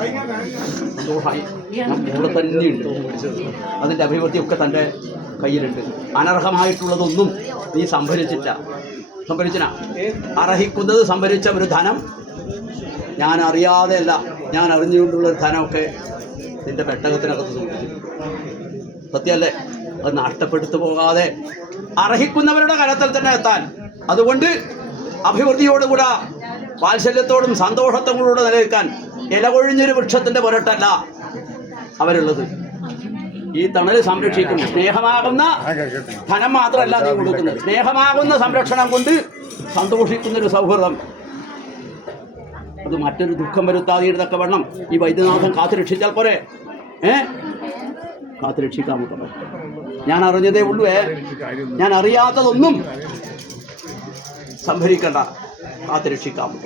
സന്തോഷമായി. ഞാൻ കൂടെ തന്നെയുണ്ട്. അതിൻ്റെ അഭിവൃദ്ധിയൊക്കെ തൻ്റെ കയ്യിലുണ്ട്. അനർഹമായിട്ടുള്ളതൊന്നും നീ സംഭരിച്ചിന അർഹിക്കുന്നത് സംഭരിച്ച ഒരു ധനം ഞാൻ അറിയാതെയല്ല, ഞാൻ അറിഞ്ഞുകൊണ്ടുള്ളൊരു ധനമൊക്കെ നിന്റെ പെട്ടകത്തിനകത്ത് സൂക്ഷിച്ചു. സത്യമല്ലേ? അത് നഷ്ടപ്പെടുത്തു പോകാതെ അർഹിക്കുന്നവരുടെ കരത്തിൽ തന്നെ എത്താൻ. അതുകൊണ്ട് അഭിവൃദ്ധിയോടുകൂടെ വാത്സല്യത്തോടും സന്തോഷത്തോടുകൂടെ നിലനിൽക്കാൻ ഇലകൊഴിഞ്ഞൊരു വൃക്ഷത്തിൻ്റെ പുരട്ടല്ല അവരുള്ളത്. ഈ തണൽ സംരക്ഷിക്കുന്നു. സ്നേഹമാകുന്ന ധനം മാത്രമല്ല നീ കൊടുക്കുന്നത്, സ്നേഹമാകുന്ന സംരക്ഷണം കൊണ്ട് സന്തോഷിക്കുന്നൊരു സൗഹൃദം. അത് മറ്റൊരു ദുഃഖം വരുത്താതെയിരുന്നൊക്കെ വേണം ഈ വൈദ്യനാഥൻ കാത്തുരക്ഷിച്ചാൽ പോരെ. കാത്തുരക്ഷിക്കാമൊക്കെ പറ്റും. ഞാൻ അറിഞ്ഞതേ ഉള്ളൂ. ഞാൻ അറിയാത്തതൊന്നും സംഭരിക്കണ്ട, കാത്തുരക്ഷിക്കാമോ.